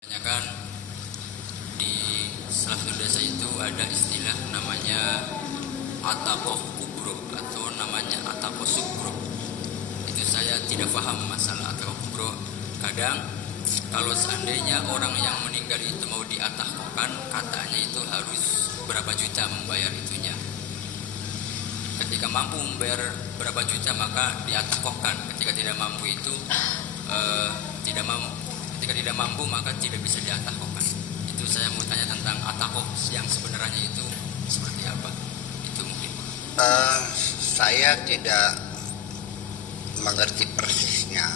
Kan di salah satu desa itu ada istilah namanya atakoh kubro atau namanya atakoh sukro. Itu saya tidak paham masalah atakoh kubro. Kadang kalau seandainya orang yang meninggal itu mau diatakohkan, katanya itu harus berapa juta membayar itunya. Ketika mampu membayar berapa juta maka diatakohkan. Ketika tidak mampu itu tidak mampu. Ketika tidak mampu maka tidak bisa diatakohkan. Itu saya mau tanya tentang atakoh yang sebenarnya itu seperti apa. Itu mungkin. Saya tidak mengerti persisnya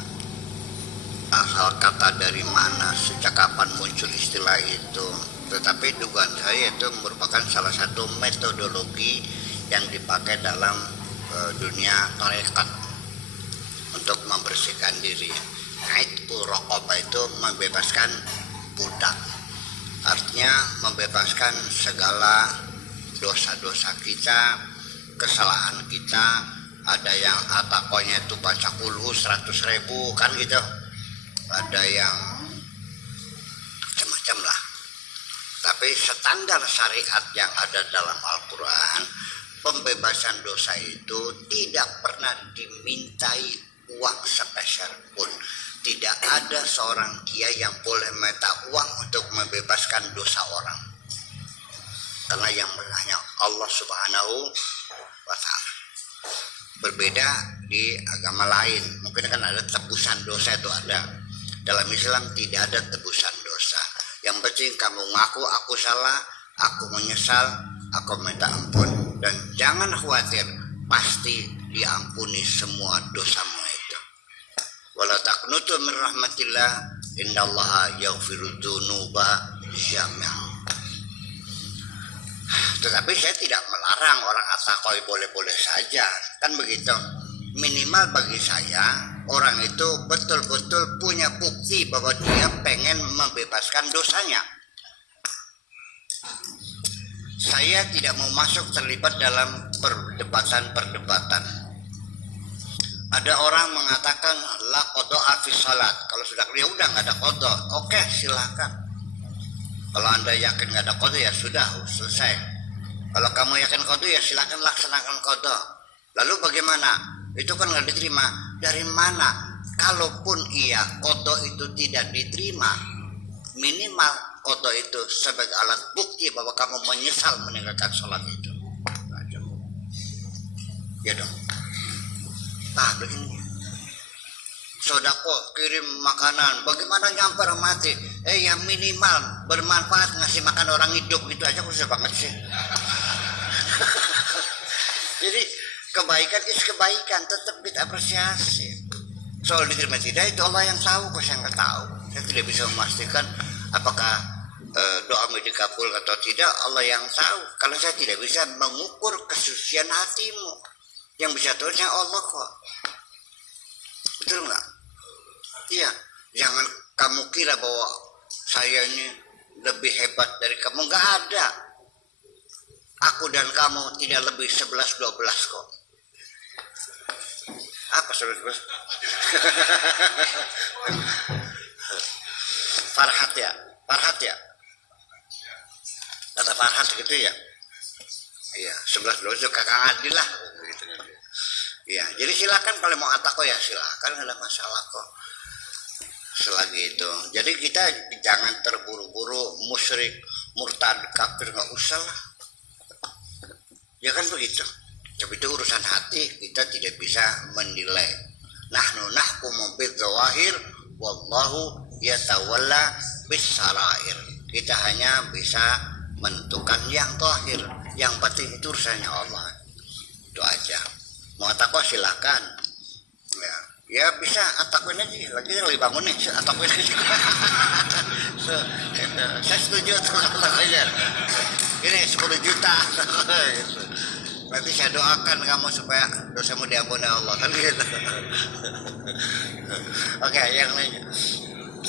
asal kata dari mana, sejak kapan muncul istilah itu. Tetapi dugaan saya itu merupakan salah satu metodologi yang dipakai dalam dunia tarekat untuk membersihkan diri. Aitku raqabah itu membebaskan budak, artinya membebaskan segala dosa-dosa kita, kesalahan kita. Ada yang atakonya itu baca kulhu 100.000 kan gitu, ada yang macam-macam lah. Tapi standar syariat yang ada dalam Al-Quran, pembebasan dosa itu tidak pernah dimintai uang sepeser pun. Tidak ada seorang kiai yang boleh minta uang untuk membebaskan dosa orang, karena yang hanya Allah Subhanahu wa Ta'ala. Berbeda di agama lain, mungkin kan ada tebusan dosa, itu ada. Dalam Islam tidak ada tebusan dosa. Yang penting kamu ngaku aku salah, aku menyesal, aku minta ampun, dan jangan khawatir, pasti diampuni semua dosamu itu. Wala taqnutu min rahmatillah, innallaha yaghfiru dzunuba jami'an. Tetapi saya tidak melarang orang atakoh, boleh-boleh saja, kan begitu. Minimal bagi saya, orang itu betul-betul punya bukti bahwa dia pengen membebaskan dosanya. Saya tidak mau masuk terlibat dalam perdebatan-perdebatan. Ada orang mengatakan la qada'a fi salat. Kalau sudah ya udah nggak ada qada, oke silakan. Kalau Anda yakin nggak ada qada ya sudah selesai. Kalau kamu yakin qada ya silakan laksanakan qada. Lalu bagaimana? Itu kan nggak diterima. Dari mana? Kalaupun iya qada itu tidak diterima, minimal qada itu sebagai alat bukti bahwa kamu menyesal meninggalkan sholat itu. Ya dong. Nah begini, sodako kirim makanan, bagaimana nyamper mati? Ya minimal bermanfaat, ngasih makan orang hidup gitu aja susah banget sih. Jadi kebaikan is kebaikan, tetap kita apresiasi. Soal diterima tidak itu Allah yang tahu, kok saya nggak tahu. Saya tidak bisa memastikan apakah doamu dikabul atau tidak, Allah yang tahu. Kalau saya tidak bisa mengukur kesucian hatimu, yang bisa tahu hanya Allah kok. Betul nggak? Iya. Jangan kamu kira bahwa saya ini lebih hebat dari kamu. Nggak ada. Aku dan kamu tidak lebih 11-12 kok. Apa 11-12? Farhat ya? Farhat ya? Kata Farhat gitu ya? Iya, 11-12 itu kakak Adil lah. Ya, jadi silakan kalau mau atakoh ya silakan, nggak ada masalah kok. Selagi itu, jadi kita jangan terburu-buru musyrik, murtad, kafir, nggak usah lah. Ya kan begitu. Tapi itu urusan hati, kita tidak bisa menilai. Nahnu nahkumu bidzawahir, wallahu yatawalla bis-sarair. Kita hanya bisa menentukan yang zahir, yang batin itu urusannya Allah. Itu aja. Mau atakoh silakan. Ya bisa atakoin aja. Lagi bangun nih atakoin aja. Saya setuju saja. Ini 10 juta. Nanti saya doakan kamu supaya dosamu diampuni Allah kan gitu. Oke, yang lainnya.